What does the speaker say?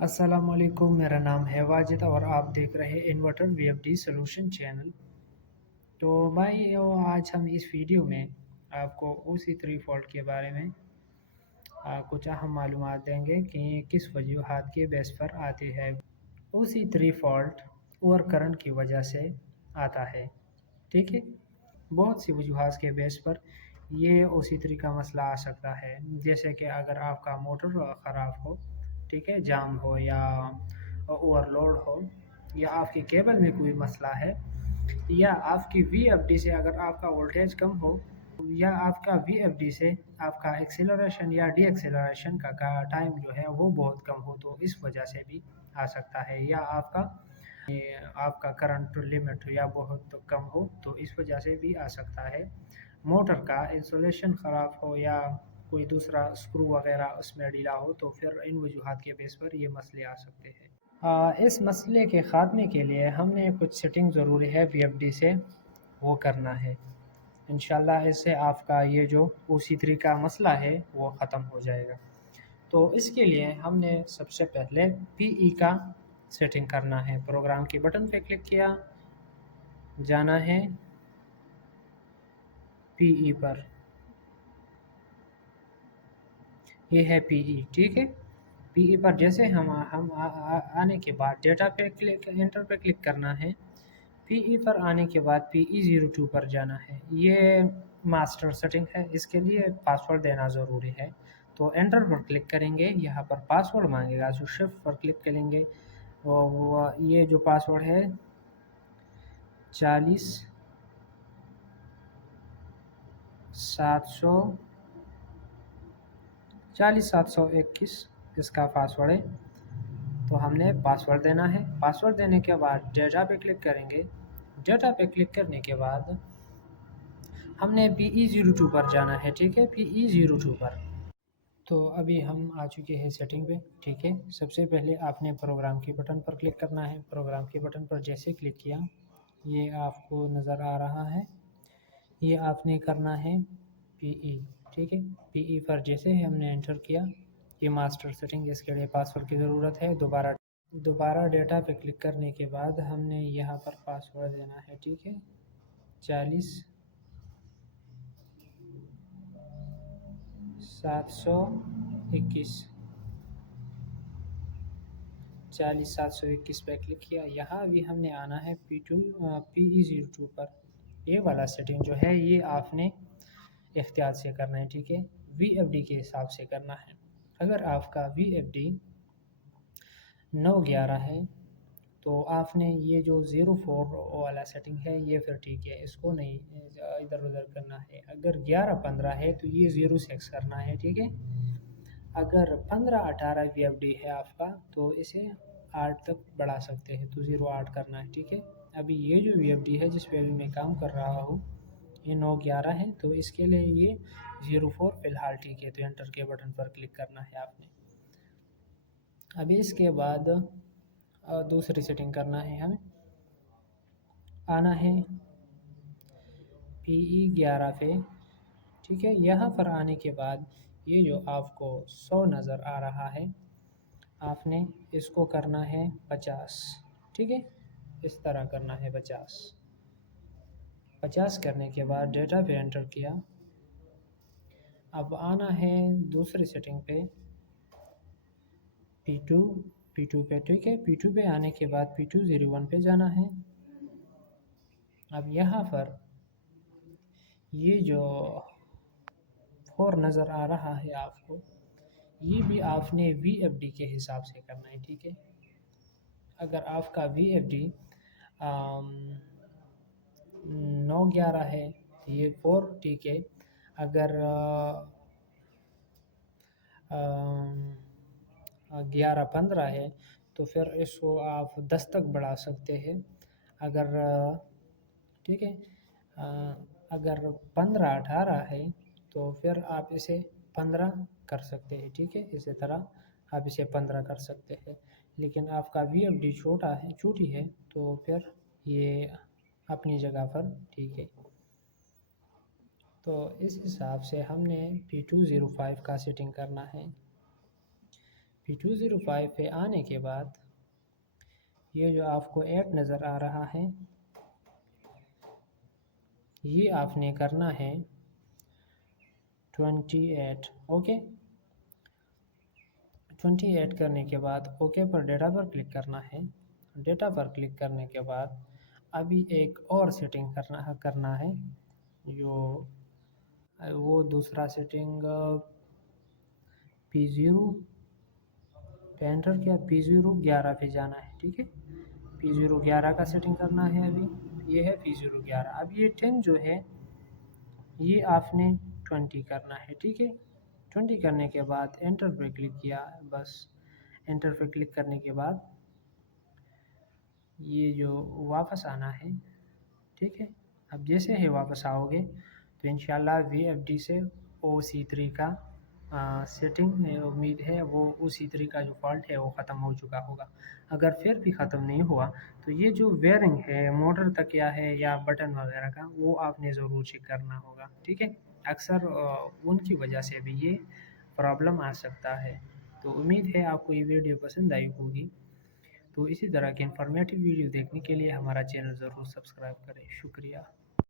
अस्सलामुअलैकुम, मेरा नाम है वाजिद और आप देख रहे हैं इन्वर्टर वीएफडी सॉल्यूशन चैनल। तो भाई आज हम इस वीडियो में आपको उसी 3 फॉल्ट के बारे में कुछ अहम मालूमात देंगे कि किस वजूहात के बेस पर आते हैं। उसी 3 फॉल्ट ओवर करंट की वजह से आता है, ठीक है। बहुत सी वजूहात के बेस पर ये उसी तरह का मसला आ सकता है, जैसे कि अगर आपका मोटर ख़राब हो, ठीक है, जाम हो या ओवरलोड हो, या आपकी केबल में कोई मसला है, या आपकी वीएफडी से अगर आपका वोल्टेज कम हो, या आपका वीएफडी से आपका एक्सेलरेशन या डी एक्सेलरेशन का टाइम जो है वो बहुत कम हो, तो इस वजह से भी आ सकता है। या आपका करंट लिमिट या बहुत कम हो तो इस वजह से भी आ सकता है। मोटर का इंसुलेशन ख़राब हो या कोई दूसरा स्क्रू वगैरह उसमें ढीला हो तो फिर इन वजूहात के बेस पर ये मसले आ सकते हैं। इस मसले के ख़ात्मे के लिए हमने कुछ सेटिंग ज़रूरी है वीएफडी से वो करना है। इंशाल्लाह इससे आपका ये जो उसी तरह का मसला है वो ख़त्म हो जाएगा। तो इसके लिए हमने सबसे पहले पीई का सेटिंग करना है। प्रोग्राम के बटन पे क्लिक किया, जाना है पीई पर, ये है पीई, ठीक है। पीई पर जैसे आने के बाद डेटा पे क्लिक, एंटर पे क्लिक करना है। पीई पर आने के बाद PE02 पर जाना है। ये मास्टर सेटिंग है, इसके लिए पासवर्ड देना ज़रूरी है। तो एंटर पर क्लिक करेंगे, यहाँ पर पासवर्ड मांगेगा, तो शिफ्ट पर क्लिक करेंगे। वो ये जो पासवर्ड है 40 721 इसका पासवर्ड है। तो हमने पासवर्ड देना है। पासवर्ड देने के बाद डेटा पे क्लिक करेंगे। डेटा पे क्लिक करने के बाद हमने PE02 पर जाना है, ठीक है, PE02 पर। तो अभी हम आ चुके हैं सेटिंग पे, ठीक है। सबसे पहले आपने प्रोग्राम के बटन पर क्लिक करना है। प्रोग्राम के बटन पर जैसे क्लिक किया, ये आपको नज़र आ रहा है, ये आपने करना है PE, ठीक है। PE पर जैसे ही हमने एंटर किया, ये मास्टर सेटिंग, इसके लिए पासवर्ड की ज़रूरत है। दोबारा डेटा पे क्लिक करने के बाद हमने यहाँ पर पासवर्ड देना है, ठीक है, 40 721 40 721 पे क्लिक किया। यहाँ भी हमने आना है PE02 पर। ये वाला सेटिंग जो है ये आपने एहतियात से करना है, ठीक है, वीएफडी के हिसाब से करना है। अगर आपका वीएफडी 911 है तो आपने ये जो 04 वाला सेटिंग है ये फिर ठीक है, इसको नहीं इधर उधर करना है। अगर 11-15 है तो ये 06 करना है, ठीक है। अगर 15-18 वीएफडी है आपका तो इसे 8 तक बढ़ा सकते हैं, तो 08 करना है, ठीक है। अभी ये जो वीएफडी है जिस पे अभी मैं काम कर रहा हूँ ये 911 है, तो इसके लिए ये 04 फ़िलहाल ठीक है। तो एंटर के बटन पर क्लिक करना है आपने। अभी इसके बाद दूसरी सेटिंग करना है, हमें आना है PE11 पे, ठीक है। यहाँ पर आने के बाद ये जो आपको 100 नज़र आ रहा है, आपने इसको करना है 50, ठीक है, इस तरह करना है 50 करने के बाद डेटा पे एंटर किया। अब आना है दूसरी सेटिंग पे P2 पे, ठीक है। P2 पे आने के बाद P201 पे जाना है। अब यहाँ पर ये जो 4 नज़र आ रहा है आपको, ये भी आपने वीएफडी के हिसाब से करना है, ठीक है। अगर आपका वीएफडी 911 है तो ये 4 ठीक है। अगर 11-15 है तो फिर इसको आप 10 तक बढ़ा सकते हैं। अगर ठीक है, अगर 15-18 है तो फिर आप इसे 15 कर सकते हैं, ठीक है। इसी तरह आप इसे 15 कर सकते हैं। लेकिन आपका वीएफडी छोटी है तो फिर ये अपनी जगह पर ठीक है। तो इस हिसाब से हमने P205 का सेटिंग करना है। P205 पे आने के बाद ये जो आपको 8 नज़र आ रहा है, ये आपने करना है 28। ओके, 28 करने के बाद ओके पर डेटा पर क्लिक करना है। डेटा पर क्लिक करने के बाद अभी एक और सेटिंग करना है, जो वो दूसरा सेटिंग P0 पे एंटर किया, P011 पे जाना है। ठीक है, P011 का सेटिंग करना है। अभी ये है P011। अब ये 10 जो है ये आपने 20 करना है। ठीक है, 20 करने के बाद एंटर पे क्लिक किया। बस एंटर पे क्लिक करने के बाद ये जो वापस आना है। ठीक है, अब जैसे ही वापस आओगे तो इंशाल्लाह VFD से OC3 का सेटिंग उम्मीद है वो OC3 का जो फॉल्ट है वो ख़त्म हो चुका होगा। अगर फिर भी ख़त्म नहीं हुआ तो ये जो वेयरिंग है मोटर तक या है या बटन वगैरह का, वो आपने ज़रूर चेक करना होगा। ठीक है, अक्सर उनकी वजह से भी ये प्रॉब्लम आ सकता है। तो उम्मीद है आपको ये वीडियो पसंद आई होगी। तो इसी तरह के इन्फॉर्मेटिव वीडियो देखने के लिए हमारा चैनल ज़रूर सब्सक्राइब करें। शुक्रिया।